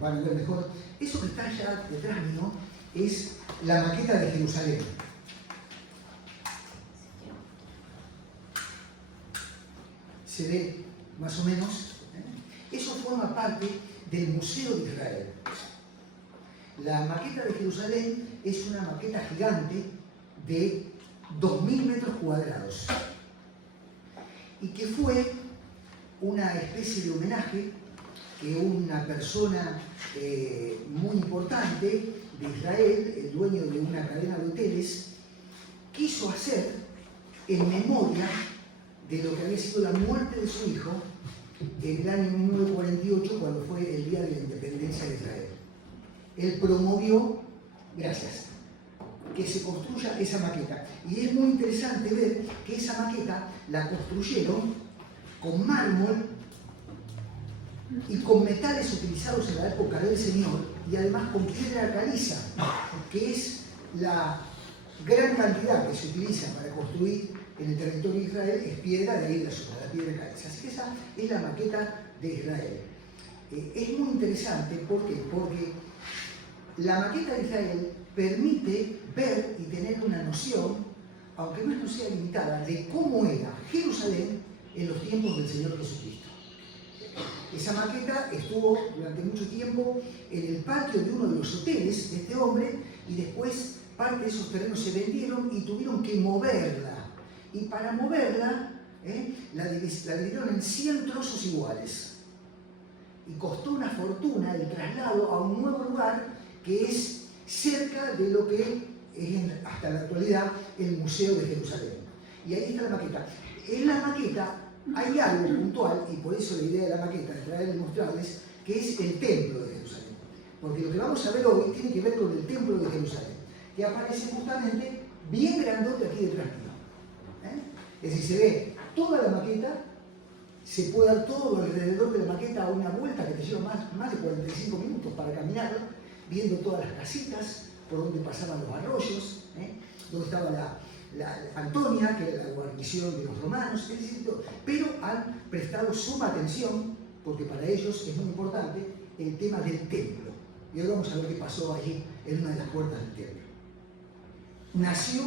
van a ver mejor. Eso que está allá detrás mío es la maqueta de Jerusalén. Se ve más o menos. Eso forma parte del Museo de Israel. La maqueta de Jerusalén es una maqueta gigante de 2000 metros cuadrados y que fue una especie de homenaje que una persona muy importante de Israel, el dueño de una cadena de hoteles, quiso hacer en memoria de lo que había sido la muerte de su hijo en el año 1948, cuando fue el día de la independencia de Israel. Él promovió, gracias, que se construya esa maqueta. Y es muy interesante ver que esa maqueta la construyeron con mármol y con metales utilizados en la época del Señor, y además con piedra caliza, que es la gran cantidad que se utiliza para construir en el territorio de Israel, es piedra de ahí de la zona, la piedra caliza. Así que esa es la maqueta de Israel. Es muy interesante, ¿por qué? Porque la maqueta de Israel permite ver y tener una noción, aunque no sea limitada, de cómo era Jerusalén en los tiempos del Señor Jesucristo. Esa maqueta estuvo durante mucho tiempo en el patio de uno de los hoteles de este hombre, y después parte de esos terrenos se vendieron y tuvieron que moverla. Y para moverla, la dividieron en 100 trozos iguales. Y costó una fortuna el traslado a un nuevo lugar que es cerca de lo que es hasta la actualidad el Museo de Jerusalén. Y ahí está la maqueta. En la maqueta hay algo puntual, y por eso la idea de la maqueta es traer y mostrarles, que es el templo de Jerusalén. Porque lo que vamos a ver hoy tiene que ver con el templo de Jerusalén, que aparece justamente bien grandote aquí detrás mío. Es decir, se ve toda la maqueta, se puede dar todo alrededor de la maqueta a una vuelta que te lleva más de 45 minutos para caminarla, viendo todas las casitas, por donde pasaban los arroyos, donde estaba la Antonia, que era la guarnición de los romanos, es decir, pero han prestado suma atención, porque para ellos es muy importante el tema del templo. Y ahora vamos a ver qué pasó allí en una de las puertas del templo. Nació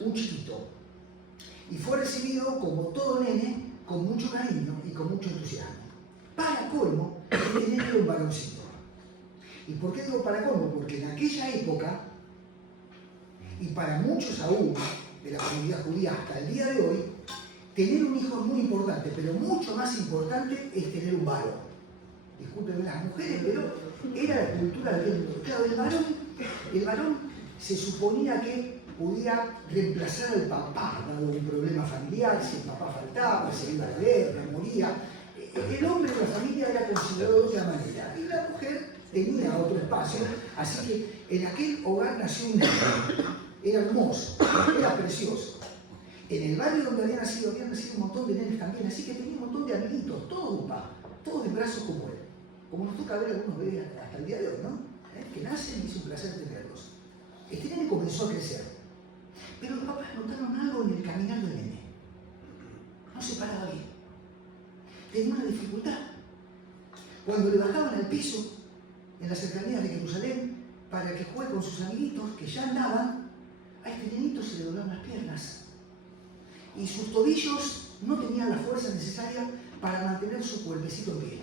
un chiquito y fue recibido como todo nene, con mucho cariño y con mucho entusiasmo. Para colmo, el nene era un varoncito. ¿Y por qué digo para colmo? Porque en aquella época, y para muchos aún de la comunidad judía hasta el día de hoy, tener un hijo es muy importante, pero mucho más importante es tener un varón. Discúlpenme las mujeres, pero era la cultura del tiempo. Claro, el varón se suponía que podía reemplazar al papá, dado un problema familiar, si el papá faltaba, se iba a la guerra, moría. El hombre de la familia era considerado de otra manera, y la mujer tenía otro espacio, así que en aquel hogar nació un niño. Era hermoso, era precioso. En el barrio donde habían nacido un montón de nenes también, así que tenía un montón de amiguitos, todos de brazos como él. Como nos toca ver algunos bebés hasta el día de hoy, ¿no? Que nacen y es un placer tenerlos. Este nene comenzó a crecer, pero los papás notaron algo en el caminar del nene. No se paraba bien. Tenía una dificultad. Cuando le bajaban al piso, en las cercanías de Jerusalén, para que juegue con sus amiguitos que ya andaban, a este nenito se le doblaban las piernas. Y sus tobillos no tenían la fuerza necesaria para mantener su cuerpecito en pie.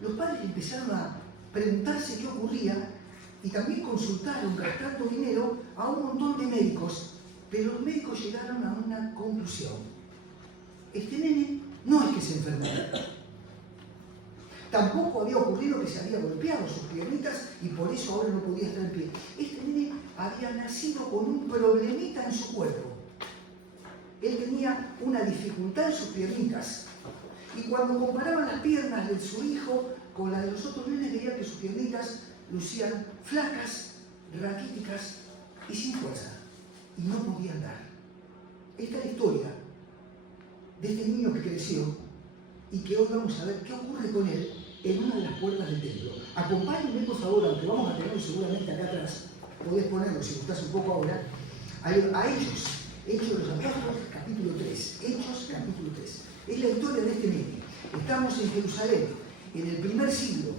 Los padres empezaron a preguntarse qué ocurría y también consultaron, gastando dinero, a un montón de médicos. Pero los médicos llegaron a una conclusión. Este nene no es que se enfermó. Tampoco había ocurrido que se había golpeado sus piernitas y por eso ahora no podía estar en pie. Este nene había nacido con un problemita en su cuerpo. Él tenía una dificultad en sus piernitas. Y cuando comparaban las piernas de su hijo con las de los otros nenes, veía que sus piernitas lucían flacas, raquíticas y sin fuerza. Y no podía andar. Esta es la historia de este niño que creció y que hoy vamos a ver qué ocurre con él en una de las puertas del templo. Acompáñenme, por favor, aunque vamos a tenerlo seguramente acá atrás. Podés ponerlo, si gustás un poco ahora, a Hechos de los Apóstoles, capítulo 3. Hechos, capítulo 3. Es la historia de este nene. Estamos en Jerusalén en el primer siglo,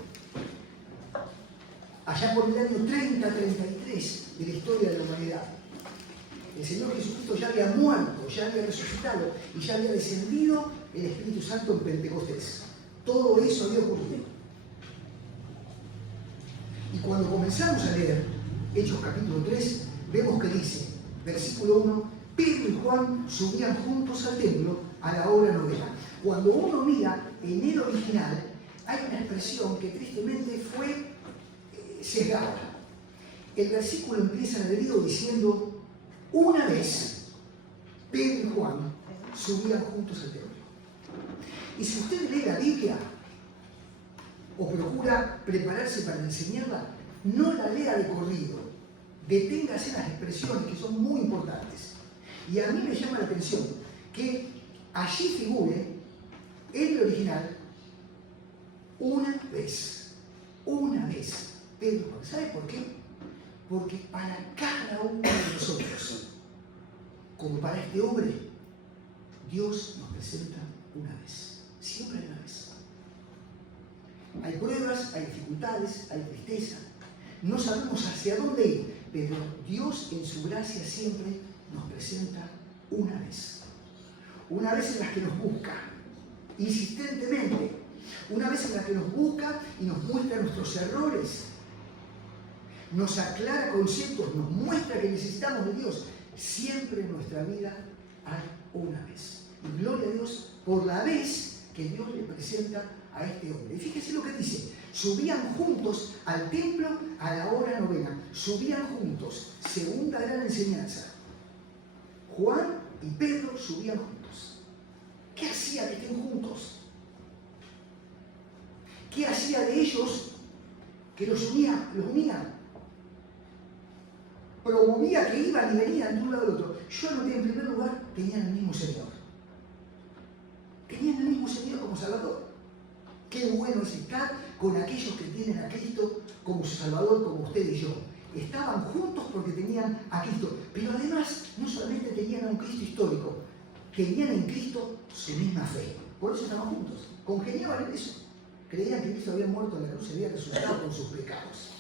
allá por el año 30-33 de la historia de la humanidad, el Señor Jesucristo ya había muerto, ya había resucitado y ya había descendido el Espíritu Santo en Pentecostés. Todo eso había ocurrido. Y cuando comenzamos a leer Hechos capítulo 3, vemos que dice, versículo 1, Pedro y Juan subían juntos al templo a la hora novena. Cuando uno mira en el original, hay una expresión que tristemente fue sesgada. El versículo empieza en el hebreo diciendo, una vez Pedro y Juan subían juntos al templo. Y si usted lee la Biblia o procura prepararse para enseñarla, no la lea de corrido. Deténgase en las expresiones que son muy importantes. Y a mí me llama la atención que allí figure en el original una vez. Pedro, ¿sabe por qué? Porque para cada uno de nosotros, como para este hombre, Dios nos presenta una vez. Siempre una vez. Hay pruebas, hay dificultades, hay tristeza. No sabemos hacia dónde ir, pero Dios en su gracia siempre nos presenta una vez. Una vez en la que nos busca insistentemente. Una vez en la que nos busca y nos muestra nuestros errores. Nos aclara conceptos, nos muestra que necesitamos de Dios. Siempre en nuestra vida hay una vez. Y gloria a Dios por la vez que Dios le presenta a este hombre. Y fíjese lo que dice. Subían juntos al templo a la hora novena. Subían juntos. Segunda gran enseñanza. Juan y Pedro subían juntos. ¿Qué hacía que estén juntos? ¿Qué hacía de ellos que los unía? Promovía que iban y venían de un lado al otro. Yo anoté en primer lugar, tenían el mismo Señor. Tenían el mismo Señor como Salvador. Qué bueno es estar con aquellos que tienen a Cristo como su Salvador, como usted y yo. Estaban juntos porque tenían a Cristo. Pero además, no solamente tenían a un Cristo histórico, tenían en Cristo su misma fe. Por eso estaban juntos. Congeniaban en eso. Creían que Cristo había muerto en la cruz y había resucitado con sus pecados.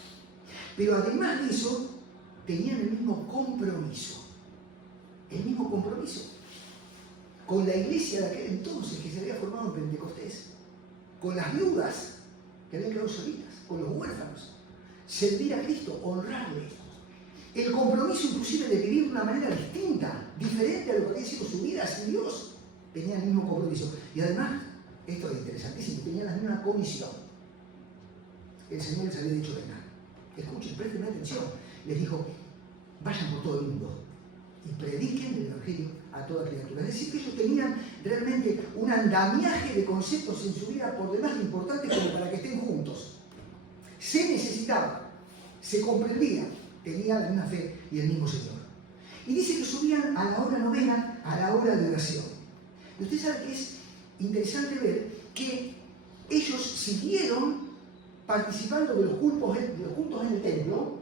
Pero además de eso, tenían el mismo compromiso. El mismo compromiso. Con la iglesia de aquel entonces que se había formado en Pentecostés. Con las viudas que habían quedado solitas. Con los huérfanos. Servir a Cristo, honrarle. El compromiso inclusive de vivir de una manera distinta, diferente a lo que había sido su vida sin Dios. Tenían el mismo compromiso. Y además, esto es interesantísimo, tenían la misma comisión. El Señor les había dicho, vengan, escuchen, presten atención. Les dijo, vayan por todo el mundo y prediquen el Evangelio a toda criatura. Es decir, que ellos tenían realmente un andamiaje de conceptos en su vida por demás importantes como para que estén juntos. Se necesitaban, se comprendían, tenían la misma fe y el mismo Señor. Y dice que subían a la hora novena, a la hora de oración. Y usted sabe que es interesante ver que ellos siguieron participando de los cultos en el templo,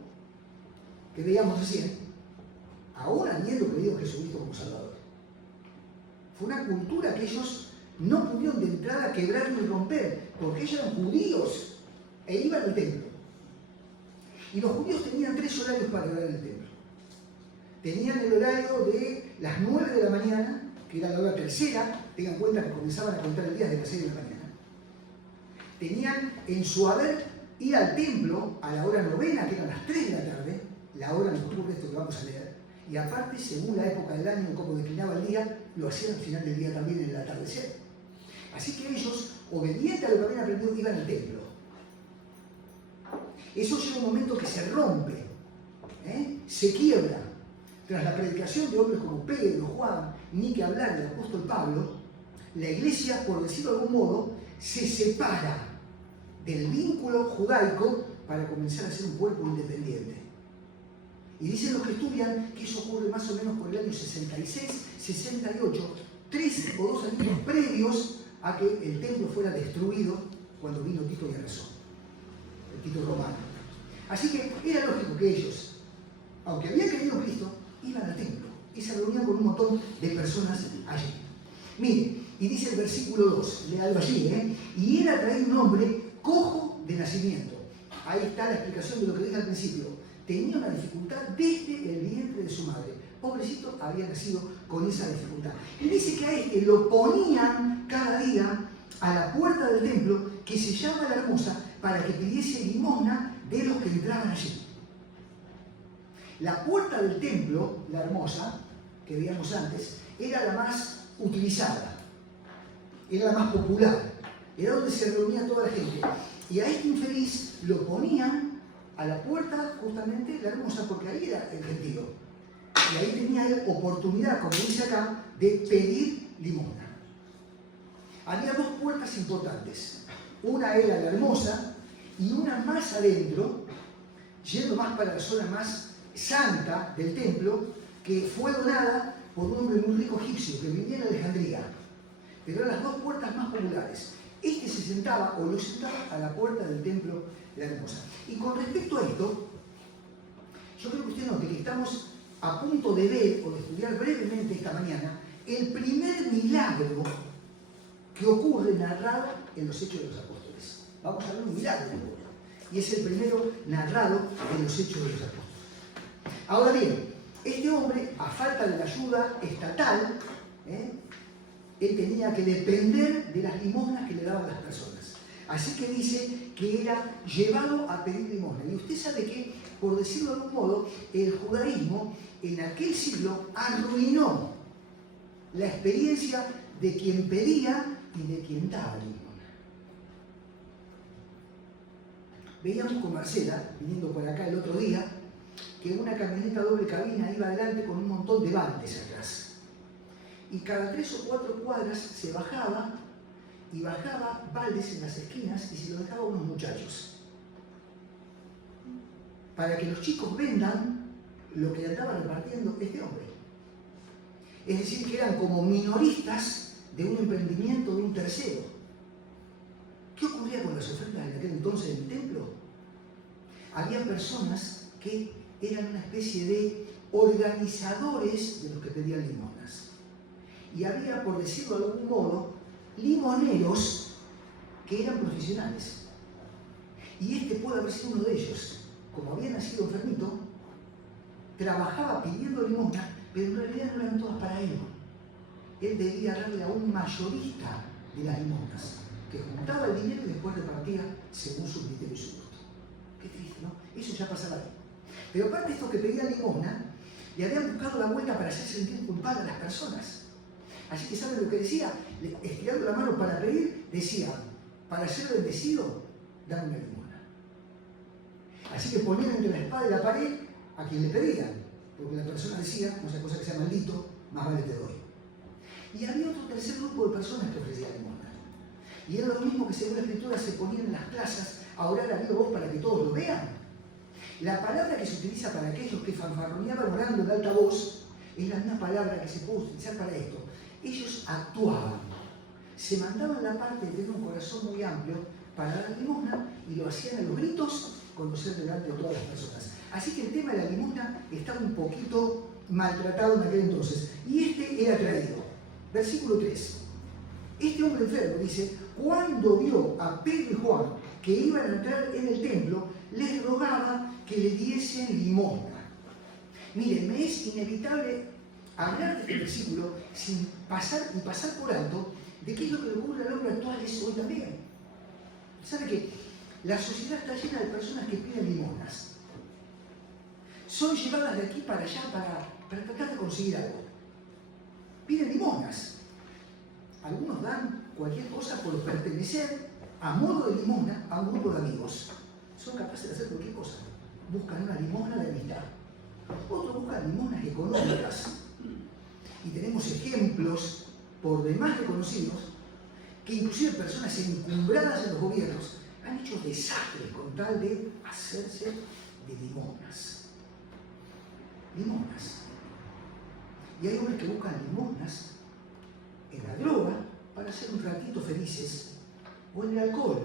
que veíamos recién, aún habiendo creído en Jesucristo como Salvador. Fue una cultura que ellos no pudieron de entrada quebrar ni romper, porque ellos eran judíos e iban al templo. Y los judíos tenían 3 horarios para orar en el templo. Tenían el horario de las 9 de la mañana, que era la hora tercera, tengan en cuenta que comenzaban a contar el día de las 6 de la mañana. Tenían en su haber ir al templo a la hora novena, que eran las 3 de la tarde, la hora nocturna, esto que vamos a leer, y aparte, según la época del año, como declinaba el día, lo hacían al final del día también en el atardecer. Así que ellos, obedientes a lo que habían aprendido, iban al templo. Eso llega un momento que se rompe, se quiebra. Tras la predicación de hombres como Pedro, Juan, ni que hablar del apóstol Pablo, la iglesia, por decirlo de algún modo, se separa del vínculo judaico para comenzar a ser un cuerpo independiente. Y dicen los que estudian que eso ocurre más o menos por el año 66, 68, 3 o 2 años previos a que el templo fuera destruido cuando vino Tito y arrasó, el Tito romano. Así que era lógico que ellos, aunque habían creído en Cristo, iban al templo y se reunían con un montón de personas allí. Mire, Y dice el versículo 2, léalo allí, y era traído un hombre cojo de nacimiento. Ahí está la explicación de lo que dije al principio. Tenía una dificultad desde el vientre de su madre. Pobrecito, había nacido con esa dificultad. Y dice que a este lo ponían cada día a la puerta del templo, que se llama La Hermosa, para que pidiese limosna de los que entraban allí. La puerta del templo, La Hermosa, que veíamos antes, era la más utilizada, era la más popular, era donde se reunía toda la gente. Y a este infeliz lo ponían a la puerta, justamente, La Hermosa, porque ahí era el gentío. Y ahí tenía él oportunidad, como dice acá, de pedir limosna. Había dos puertas importantes. Una era La Hermosa y una más adentro, yendo más para la zona más santa del templo, que fue donada por un hombre muy rico egipcio que vivía en Alejandría. Pero eran las dos puertas más populares. Este se sentaba o lo sentaba a la puerta del templo de La Hermosa. Y con respecto a esto, yo creo que usted note que estamos a punto de ver o de estudiar brevemente esta mañana el primer milagro que ocurre narrado en los Hechos de los Apóstoles. Vamos a ver un milagro que ocurre. Y es el primero narrado en los Hechos de los Apóstoles. Ahora bien, este hombre, a falta de la ayuda estatal, él tenía que depender de las limosnas que le daban las personas. Así que dice que era llevado a pedir limosna. Y usted sabe que, por decirlo de algún modo, el judaísmo en aquel siglo arruinó la experiencia de quien pedía y de quien daba limosna. Veíamos con Marcela, viniendo por acá el otro día, que una camioneta doble cabina iba adelante con un montón de baldes atrás. Y cada 3 o 4 cuadras se bajaba y bajaba baldes en las esquinas y se los dejaba a unos muchachos. Para que los chicos vendan lo que andaba repartiendo este hombre. Es decir, que eran como minoristas de un emprendimiento de un tercero. ¿Qué ocurría con las ofertas en aquel entonces en el templo? Había personas que eran una especie de organizadores de los que pedían limosnas. Y había, por decirlo de algún modo, limoneros que eran profesionales. Y este puede haber sido uno de ellos. Como había nacido enfermito, trabajaba pidiendo limosna, pero en realidad no eran todas para él. Él debía darle a un mayorista de las limosnas, que juntaba el dinero y después repartía según su criterio y su gusto. Qué triste, ¿no? Eso ya pasaba ahí. Pero aparte de estos que pedían limosna, le habían buscado la vuelta para hacer sentir culpable a las personas. Así que ¿saben lo que decía? Estirando la mano para pedir, decía, para ser bendecido, dame una limosna. Así que ponían entre la espada y la pared a quien le pedían, porque la persona decía, no sé cosa que sea maldito, más vale te doy. Y había otro tercer grupo de personas que ofrecían limosna. Y era lo mismo que según la Escritura se ponían en las plazas a orar a viva voz para que todos lo vean. La palabra que se utiliza para aquellos que fanfarroneaban orando en alta voz es la misma palabra que se puede utilizar para esto. Ellos actuaban, se mandaban la parte de tener un corazón muy amplio para dar limosna y lo hacían a los gritos conocer delante de todas las personas. Así que el tema de la limosna estaba un poquito maltratado en aquel entonces. Y este era traído. Versículo 3. Este hombre enfermo dice, cuando vio a Pedro y Juan que iban a entrar en el templo, les rogaba que le diesen limosna. Miren, me es inevitable hablar de este versículo sin pasar por alto de qué es lo que le ocurre al hombre actual hoy también. ¿Sabe qué? La sociedad está llena de personas que piden limosnas. Son llevadas de aquí para allá para tratar de conseguir algo. Piden limosnas. Algunos dan cualquier cosa por pertenecer a modo de limosna a un grupo de amigos. Son capaces de hacer cualquier cosa. Buscan una limosna de amistad. Otros buscan limosnas económicas. Y tenemos ejemplos por demás reconocidos que inclusive personas encumbradas en los gobiernos han hecho desastres con tal de hacerse de limosnas. Limosnas. Y hay hombres que buscan limosnas en la droga para ser un ratito felices o en el alcohol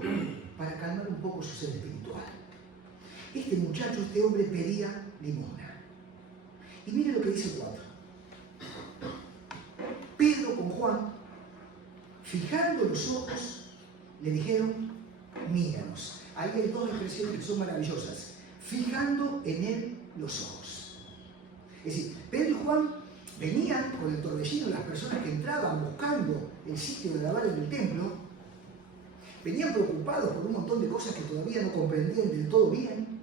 para calmar un poco su ser espiritual. Este muchacho, este hombre pedía limosna. Y mire lo que dice 4. Pedro con Juan Fijando los ojos, le dijeron, míranos. Ahí hay dos expresiones que son maravillosas. Fijando en él los ojos. Es decir, Pedro y Juan venían con el torbellino de las personas que entraban buscando el sitio de lavar en el templo. Venían preocupados por un montón de cosas que todavía no comprendían del todo bien.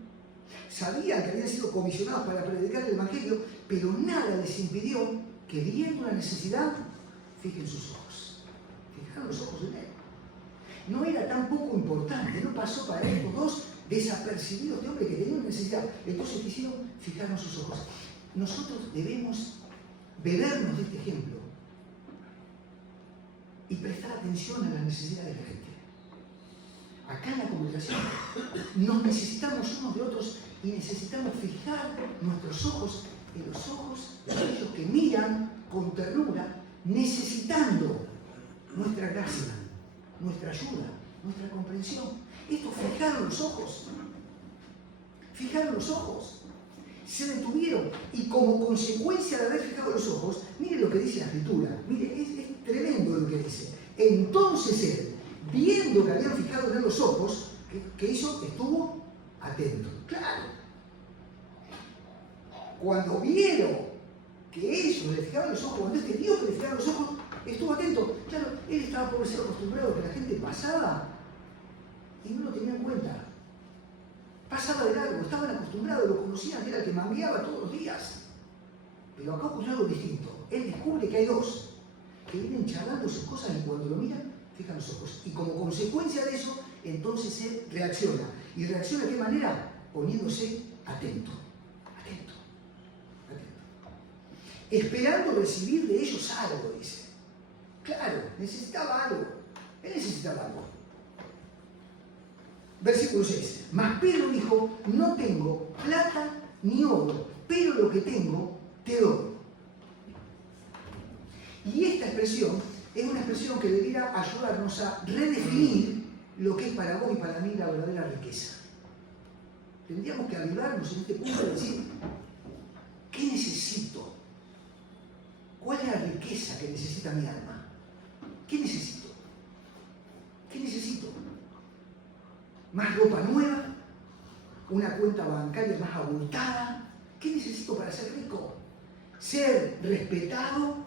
Sabían que habían sido comisionados para predicar el Evangelio, pero nada les impidió que, viendo la necesidad, fijen sus ojos. Fijaron los ojos en él. No era tan poco importante, no pasó para estos dos desapercibidos de hombre que tenían una necesidad. Entonces quisieron fijarnos sus ojos. Nosotros debemos bebernos de este ejemplo y prestar atención a las necesidades de la gente. Acá en la congregación nos necesitamos unos de otros y necesitamos fijar nuestros ojos en los ojos de aquellos que miran con ternura, necesitando nuestra gracia, nuestra ayuda, nuestra comprensión. Esto, fijaron los ojos. Fijaron los ojos. Se detuvieron y como consecuencia de haber fijado los ojos, mire lo que dice la Escritura, mire, es tremendo lo que dice. Entonces él, viendo que habían fijado en él los ojos, ¿qué hizo? Estuvo atento. Claro. Cuando vieron que ellos le fijaban los ojos, cuando este Dios que le fijaba los ojos, estuvo atento. Claro, él estaba por ser acostumbrado a que la gente pasaba y no lo tenía en cuenta. Pasaba de largo, estaban acostumbrados, lo conocían, era el que mangueaba todos los días. Pero acá ocurrió algo distinto. Él descubre que hay dos que vienen charlando sus cosas y cuando lo miran, fijan los ojos. Y como consecuencia de eso, entonces él reacciona. ¿Y reacciona de qué manera? Poniéndose atento. Atento. Atento. Esperando recibir de ellos algo, dice. Claro, necesitaba algo. Él necesitaba algo. Versículo 6. Mas Pedro dijo, no tengo plata ni oro, pero lo que tengo te doy. Y esta expresión es una expresión que debiera ayudarnos a redefinir lo que es para vos y para mí la verdadera riqueza. Tendríamos que ayudarnos en este punto a decir, ¿qué necesito? ¿Cuál es la riqueza que necesita mi alma? ¿Qué necesito? ¿Qué necesito? ¿Más ropa nueva? ¿Una cuenta bancaria más abultada? ¿Qué necesito para ser rico? ¿Ser respetado?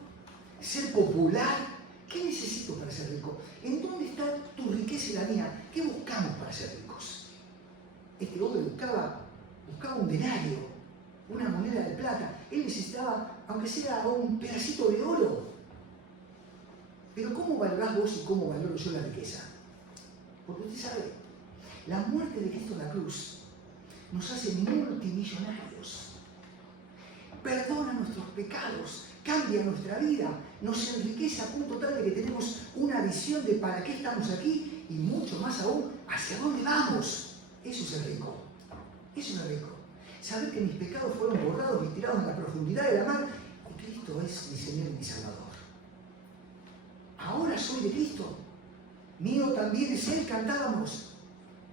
¿Ser popular? ¿Qué necesito para ser rico? ¿En dónde está tu riqueza y la mía? ¿Qué buscamos para ser ricos? Este hombre buscaba un denario, una moneda de plata. Él necesitaba, aunque sea un pedacito de oro. Pero ¿cómo valorás vos y cómo valoro yo la riqueza? Porque usted sabe, la muerte de Cristo en la cruz nos hace multimillonarios. Perdona nuestros pecados, cambia nuestra vida, nos enriquece a punto tal de que tenemos una visión de para qué estamos aquí y mucho más aún, hacia dónde vamos. Eso es el rico. Eso es el rico. Saber que mis pecados fueron borrados y tirados en la profundidad de la mar y Cristo es mi Señor y mi Salvador. Ahora soy de Cristo. Mío también es Él, cantábamos.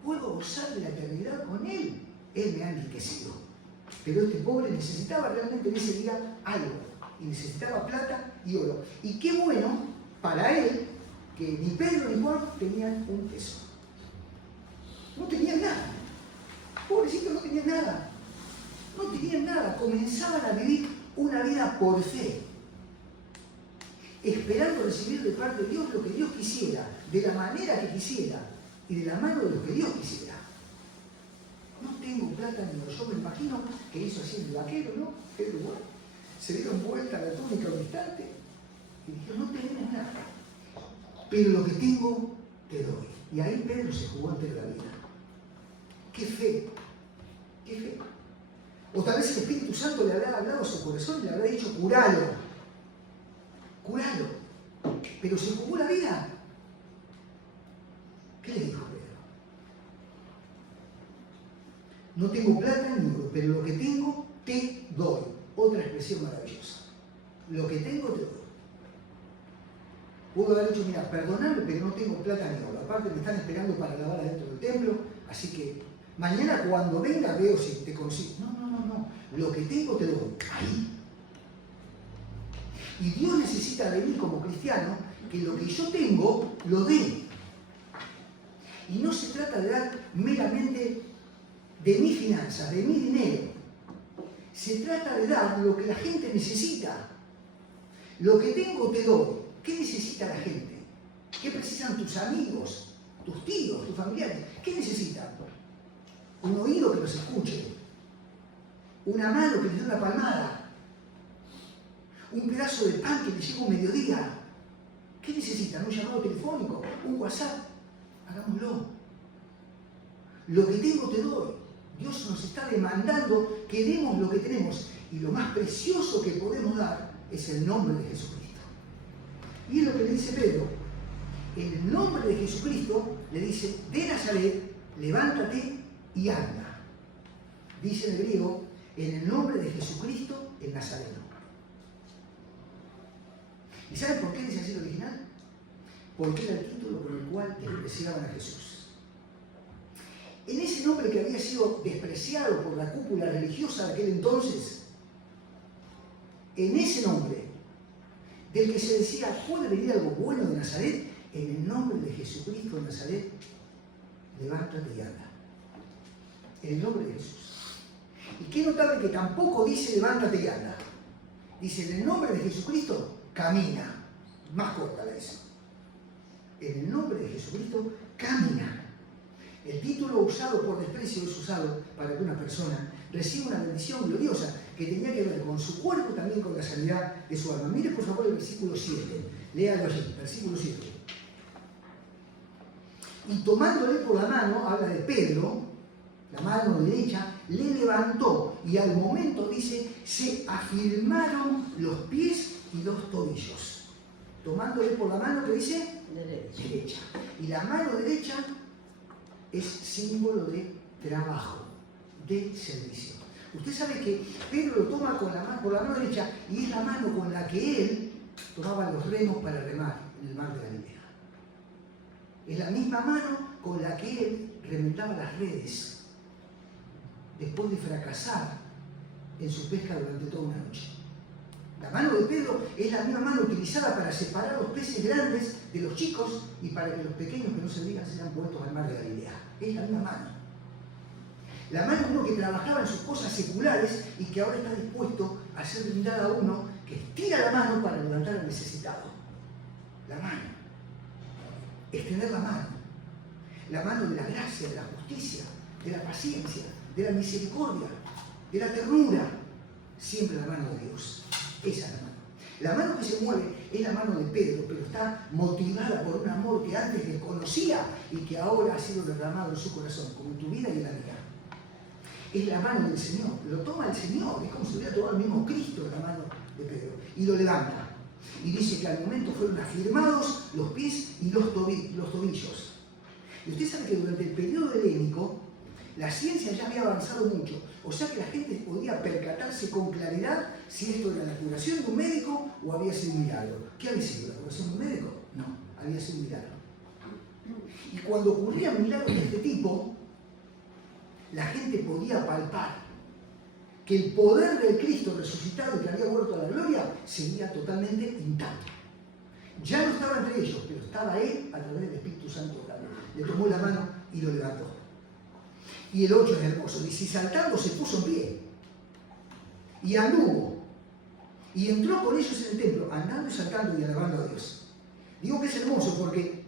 Puedo gozar de la eternidad con Él. Él me ha enriquecido. Pero este pobre necesitaba realmente en ese día algo. Y necesitaba plata y oro. Y qué bueno para él que ni Pedro ni Juan tenían un peso. No tenían nada. Pobrecito, no tenían nada. No tenían nada. Comenzaban a vivir una vida por fe. Esperando recibir de parte de Dios lo que Dios quisiera, de la manera que quisiera y de la mano de lo que Dios quisiera. No tengo plata ni oro. Yo me imagino que hizo así el vaquero, ¿no? Pedro, bueno, se dieron vuelta a la túnica un instante y dijo, no tenés nada, pero lo que tengo te doy. Y ahí Pedro se jugó ante la vida. ¡Qué fe! ¡Qué fe! O tal vez el Espíritu Santo le habrá hablado a su corazón y le habrá dicho, curalo. Curalo. Pero se jugó la vida. ¿Qué le dijo Pedro? No tengo plata ni oro, pero lo que tengo te doy. Otra expresión maravillosa. Lo que tengo te doy. Puedo haber dicho, mira, perdonadme, pero no tengo plata ni oro. Aparte me están esperando para lavar adentro del templo, así que mañana cuando venga veo si te consigo. No. Lo que tengo te doy. Ahí. Y Dios necesita de mí como cristiano que lo que yo tengo lo dé. Y no se trata de dar meramente de mi finanza, de mi dinero. Se trata de dar lo que la gente necesita. Lo que tengo te doy. ¿Qué necesita la gente? ¿Qué precisan tus amigos, tus tíos, tus familiares? ¿Qué necesitan? Un oído que los escuche. Una mano que les dé una palmada. Un pedazo de pan que les llegue un mediodía. ¿Qué necesitan? ¿Un llamado telefónico? ¿Un WhatsApp? Hagámoslo. Lo que tengo te doy. Dios nos está demandando que demos lo que tenemos. Y lo más precioso que podemos dar es el nombre de Jesucristo. Y es lo que le dice Pedro. En el nombre de Jesucristo le dice, de Nazaret, levántate y anda. Dice en el griego, en el nombre de Jesucristo, el Nazareno. ¿Y saben por qué dice así el original? Porque era el título por el cual despreciaban a Jesús. En ese nombre que había sido despreciado por la cúpula religiosa de aquel entonces, en ese nombre, del que se decía, ¿puede venir algo bueno de Nazaret? En el nombre de Jesucristo de Nazaret, levántate y anda. En el nombre de Jesús. Y qué notable que tampoco dice levántate y anda. Dice, en el nombre de Jesucristo, camina. Más corta la dice. En el nombre de Jesucristo, camina. El título usado por desprecio es usado para que una persona reciba una bendición gloriosa que tenía que ver con su cuerpo y también con la sanidad de su alma. Mire por favor el versículo 7. Léalo allí, versículo 7. Y tomándole por la mano, habla de Pedro, la mano derecha, le levantó y al momento dice, se afirmaron los pies y los tobillos. Tomándole por la mano, ¿qué dice? Derecha. Y la mano derecha es símbolo de trabajo, de servicio. Usted sabe que Pedro lo toma con por la mano derecha y es la mano con la que él tomaba los remos para remar en el mar de Galilea. Es la misma mano con la que él remendaba las redes después de fracasar en su pesca durante toda una noche. La mano de Pedro es la misma mano utilizada para separar los peces grandes de los chicos y para que los pequeños que no servían sean puestos al mar de Galilea. Es la misma mano. La mano de uno que trabajaba en sus cosas seculares y que ahora está dispuesto a ser brindada a uno que estira la mano para levantar al necesitado. La mano. Extender la mano. La mano de la gracia, de la justicia, de la paciencia, de la misericordia, de la ternura. Siempre la mano de Dios. Esa es la mano. La mano que se mueve es la mano de Pedro, pero está motivada por un amor que antes desconocía y que ahora ha sido derramado en su corazón, como en tu vida y en la mía. Es la mano del Señor, lo toma el Señor, es como si hubiera tomado el mismo Cristo de la mano de Pedro, y lo levanta. Y dice que al momento fueron afirmados los pies y los tobillos. Y usted sabe que durante el periodo helénico, la ciencia ya había avanzado mucho, o sea que la gente podía percatarse con claridad si esto era la curación de un médico o había sido un milagro. ¿Qué había sido? ¿La curación de un médico? No, había sido un milagro. Y cuando ocurrían milagros de este tipo, la gente podía palpar que el poder del Cristo resucitado que había vuelto a la gloria seguía totalmente intacto. Ya no estaba entre ellos, pero estaba Él a través del Espíritu Santo también. Le tomó la mano y lo levantó. Y el 8 es hermoso, dice, y saltando se puso en pie, y anduvo, y entró con ellos en el templo, andando y saltando y alabando a Dios. Digo que es hermoso porque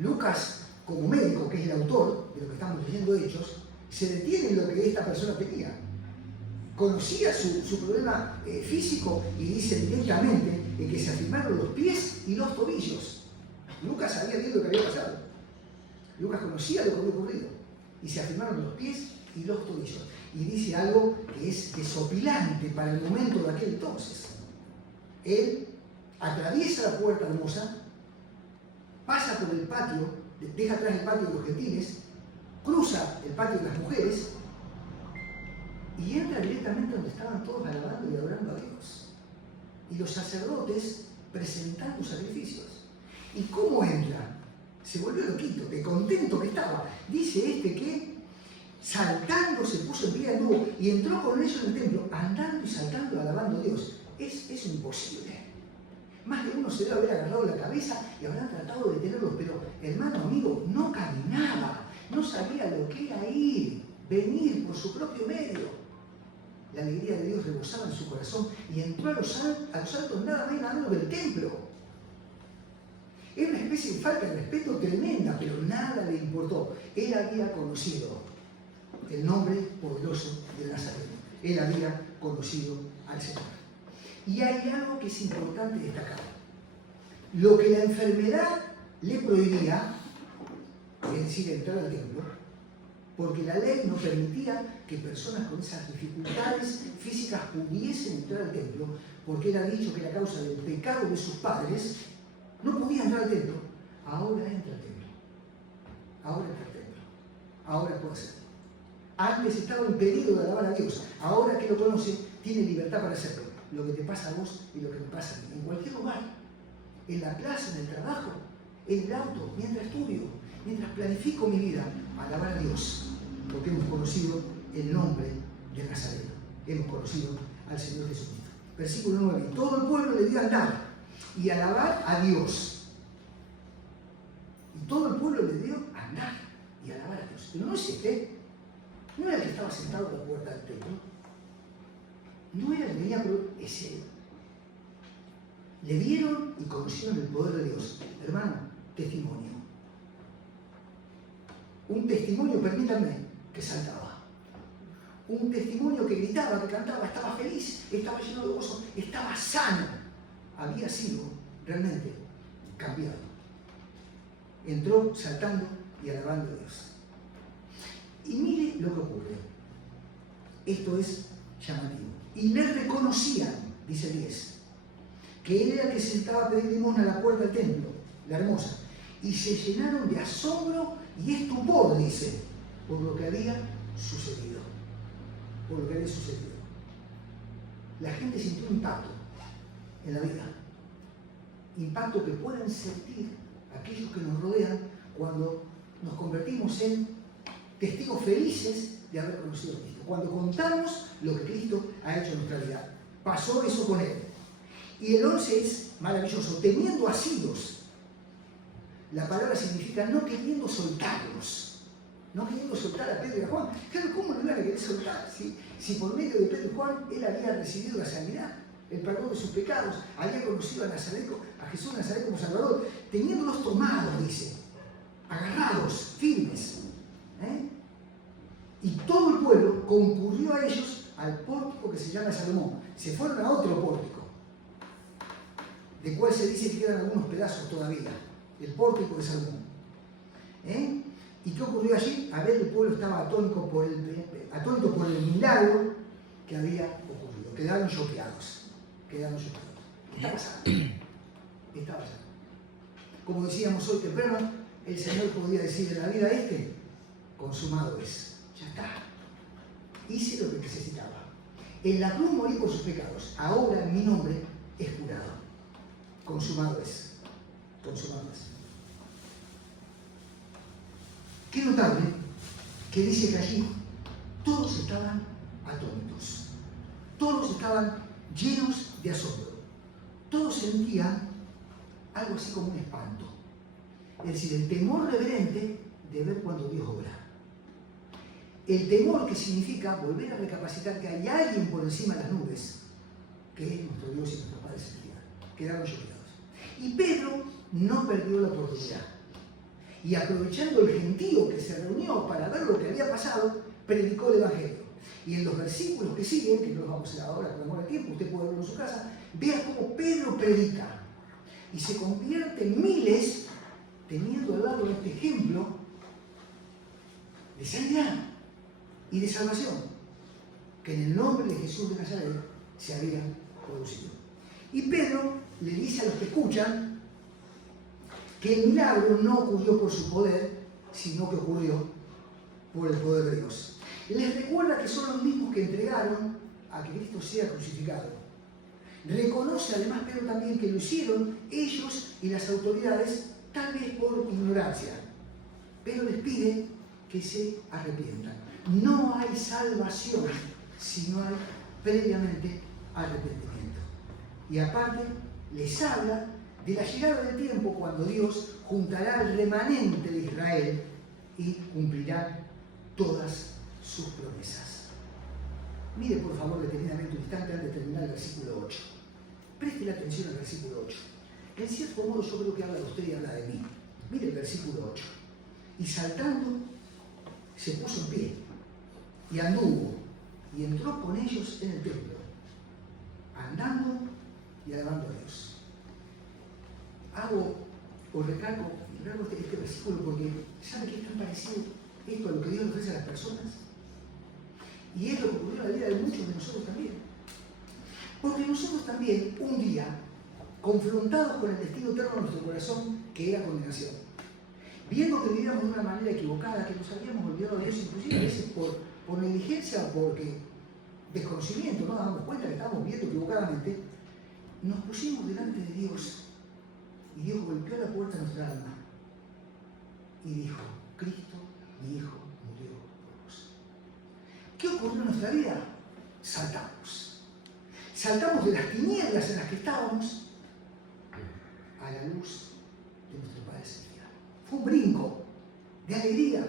Lucas, como médico, que es el autor de lo que estamos leyendo Hechos, se detiene en lo que esta persona tenía. Conocía su problema físico y dice directamente en que se afirmaron los pies y los tobillos. Lucas sabía bien lo que había pasado. Lucas conocía lo que había ocurrido. Y se afirmaron los pies y los tobillos. Y dice algo que es desopilante para el momento de aquel entonces. Él atraviesa la puerta hermosa, pasa por el patio, deja atrás el patio de los gentiles, cruza el patio de las mujeres y entra directamente donde estaban todos alabando y adorando a Dios. Y los sacerdotes presentando sacrificios. ¿Y cómo entra? Se volvió loquito, de contento que estaba. Dice que saltando se puso en pie, anduvo y entró con ellos en el templo, andando y saltando, alabando a Dios. Es imposible. Más de uno se debe haber agarrado la cabeza y habrán tratado de detenerlo, pero hermano, amigo, no caminaba, no sabía lo que era ir, venir por su propio medio. La alegría de Dios rebosaba en su corazón y entró a los altos nada más nadando del templo. Era una especie de falta de respeto tremenda, pero nada le importó. Él había conocido el nombre poderoso de Nazareno. Él había conocido al Señor. Y hay algo que es importante destacar. Lo que la enfermedad le prohibía, es decir, entrar al templo, porque la ley no permitía que personas con esas dificultades físicas pudiesen entrar al templo, porque era dicho que era causa del pecado de sus padres, no podía entrar al templo. Ahora entra al templo. Ahora entra al templo. Ahora puede hacerlo. Antes estaba impedido de alabar a Dios. Ahora que lo conoce, tiene libertad para hacerlo. Lo que te pasa a vos y lo que me pasa a mí. En cualquier lugar. En la plaza, en el trabajo, en el auto, mientras estudio, mientras planifico mi vida, alabar a Dios. Porque hemos conocido el nombre de Nazareno. Hemos conocido al Señor Jesucristo. Versículo 9. Todo el pueblo le dio a andar y alabar a Dios. Y todo el pueblo le dio a andar y alabar a Dios. Pero no es este. No era el que estaba sentado en la puerta del templo. No era el que venía, pero es él. Le vieron y conocieron el poder de Dios. Hermano, testimonio. Un testimonio, permítanme, que saltaba. Un testimonio que gritaba, que cantaba, estaba feliz, estaba lleno de gozo, estaba sano. Había sido realmente cambiado. Entró saltando y alabando a Dios. Y mire lo que ocurre. Esto es llamativo. Y le reconocían, dice 10, que él era el que se sentaba a pedir limosna a la puerta del templo, la hermosa. Y se llenaron de asombro y estupor, dice, por lo que había sucedido. Por lo que había sucedido. La gente sintió un impacto en la vida. Impacto que pueden sentir aquellos que nos rodean cuando nos convertimos en testigos felices de haber conocido a Cristo. Cuando contamos lo que Cristo ha hecho en nuestra vida. Pasó eso con él. Y el 11 es maravilloso. Teniendo asidos. La palabra significa no queriendo soltarlos. No queriendo soltar a Pedro y a Juan. Claro, ¿cómo lo iban a querer soltar? Si por medio de Pedro y Juan él había recibido la sanidad, el perdón de sus pecados, había conocido a Jesús de Nazaret como Salvador, teniéndolos tomados, dice, agarrados, firmes. Y todo el pueblo concurrió a ellos al pórtico que se llama Salomón. Se fueron a otro pórtico, de cual se dice que quedan algunos pedazos todavía, el pórtico de Salomón. ¿Y qué ocurrió allí? A ver, el pueblo estaba atónito por el milagro que había ocurrido. Quedaron choqueados. ¿Qué está pasando? ¿Qué está pasando? Como decíamos hoy temprano, el Señor podía decir en la vida consumado es. Ya está. Hice lo que necesitaba. En la cruz morí por sus pecados. Ahora mi nombre es curado. Consumado es. Consumado es. Qué notable que dice que allí todos estaban atónitos. Todos estaban llenos de asombro. Todos sentían algo así como un espanto. Es decir, el temor reverente de ver cuando Dios obra. El temor que significa volver a recapacitar que hay alguien por encima de las nubes, que es nuestro Dios y nuestro Padre Celestial. Quedaron choqueados. Y Pedro no perdió la oportunidad. Y aprovechando el gentío que se reunió para ver lo que había pasado, predicó el Evangelio. Y en los versículos que siguen, que no los vamos a hacer ahora por amor al tiempo, usted puede verlo en su casa, vea cómo Pedro predica. Y se convierten miles, teniendo al lado este ejemplo de sanidad y de salvación, que en el nombre de Jesús de Nazaret se había producido. Y Pedro le dice a los que escuchan que el milagro no ocurrió por su poder, sino que ocurrió por el poder de Dios. Les recuerda que son los mismos que entregaron a que Cristo sea crucificado. Reconoce además Pedro también que lo hicieron ellos y las autoridades, tal vez por ignorancia. Pero les pide que se arrepientan. No hay salvación si no hay previamente arrepentimiento. Y aparte, les habla de la llegada del tiempo cuando Dios juntará al remanente de Israel y cumplirá todas sus promesas. Mire por favor detenidamente un instante antes de terminar el versículo 8. Preste atención al versículo 8. En cierto modo yo creo que habla de usted y habla de mí. Mire el versículo 8. Y saltando se puso en pie y anduvo y entró con ellos en el templo, andando y alabando a Dios. Recalco este versículo porque ¿sabe que es tan parecido esto a lo que Dios le ofrece a las personas? Y es lo que ocurrió en la vida de muchos de nosotros también. Porque nosotros también, un día, confrontados con el destino eterno de nuestro corazón, que era condenación, viendo que vivíamos de una manera equivocada, que nos habíamos olvidado de Dios, inclusive a veces por negligencia o porque desconocimiento, no nos damos cuenta que estábamos viendo equivocadamente, nos pusimos delante de Dios y Dios golpeó la puerta de nuestra alma y dijo: Cristo, mi Hijo, murió por vos. ¿Qué ocurrió en nuestra vida? Saltamos. Saltamos de las tinieblas en las que estábamos a la luz de nuestro Padre Celestial. Fue un brinco de alegría,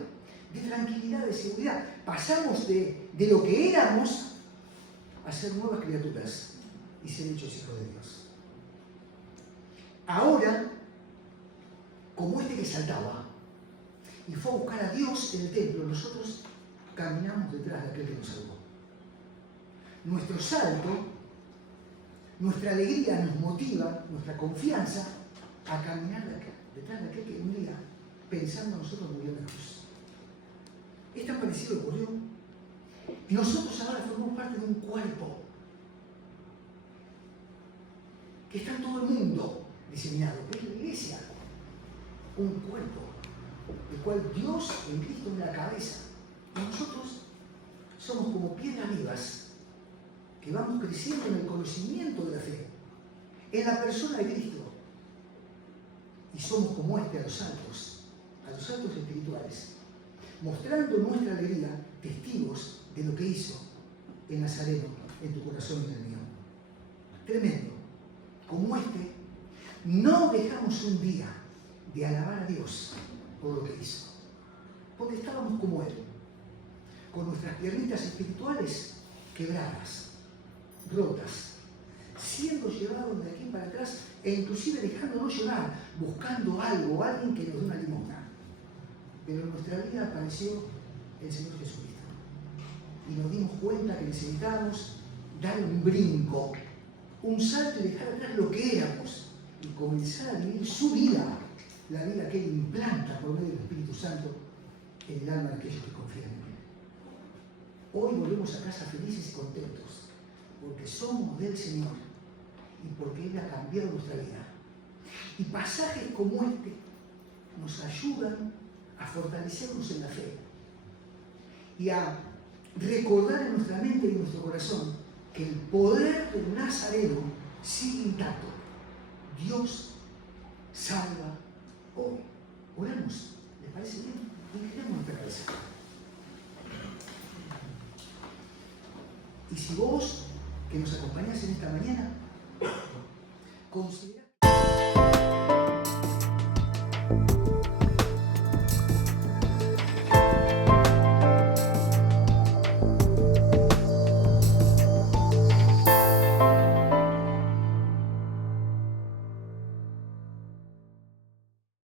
de tranquilidad, de seguridad. Pasamos de lo que éramos a ser nuevas criaturas y ser hechos hijos de Dios. Ahora, como este que saltaba y fue a buscar a Dios en el templo, nosotros caminamos detrás de aquel que nos salvó. Nuestro salto, nuestra alegría nos motiva, nuestra confianza a caminar detrás de aquel que un día, pensando en nosotros, murió en la cruz. ¿Es tan parecido lo que ocurrió? Nosotros ahora formamos parte de un cuerpo que está en todo el mundo diseminado, es la iglesia, un cuerpo, el cual Dios en Cristo es la cabeza. Y nosotros somos como piedras vivas que vamos creciendo en el conocimiento de la fe, en la persona de Cristo. Y somos como a los altos espirituales, mostrando nuestra alegría, testigos de lo que hizo el Nazareno en tu corazón y en el mío. Tremendo. Como no dejamos un día de alabar a Dios por lo que hizo. Porque estábamos como Él, con nuestras piernitas espirituales quebradas, rotas, siendo llevados de aquí para atrás e inclusive dejándonos llorar, buscando algo, alguien que nos dé una limosna. Pero en nuestra vida apareció el Señor Jesucristo y nos dimos cuenta que necesitábamos dar un brinco, un salto y dejar atrás lo que éramos y comenzar a vivir su vida, la vida que Él implanta por medio del Espíritu Santo en el alma de aquellos que confían en Él. Hoy volvemos a casa felices y contentos porque somos del Señor y porque Él ha cambiado nuestra vida. Y pasajes como este nos ayudan a fortalecernos en la fe y a recordar en nuestra mente y en nuestro corazón que el poder del Nazareno sigue intacto. Dios salva hoy. Oremos. ¿Les parece bien? Inclinemos nuestra cabeza. Y si vos, que nos acompañás en esta mañana, considerás